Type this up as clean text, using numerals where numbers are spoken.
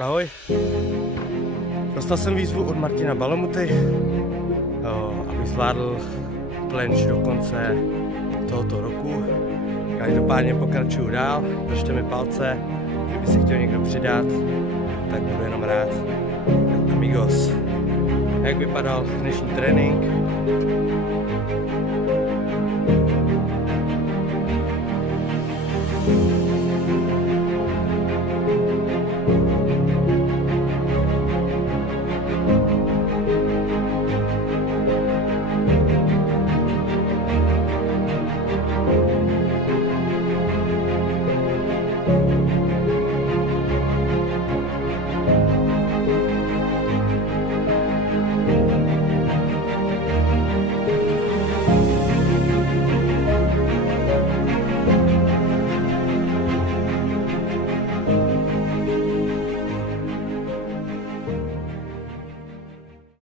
Ahoj. Dostal jsem výzvu od Martina Balamuty, abych zvládl plenč do konce tohoto roku. Každopádně pokračuju dál, držte mi palce, kdyby si chtěl někdo přidat, tak budu jenom rád. Amigos. Jak vypadal dnešní trénink?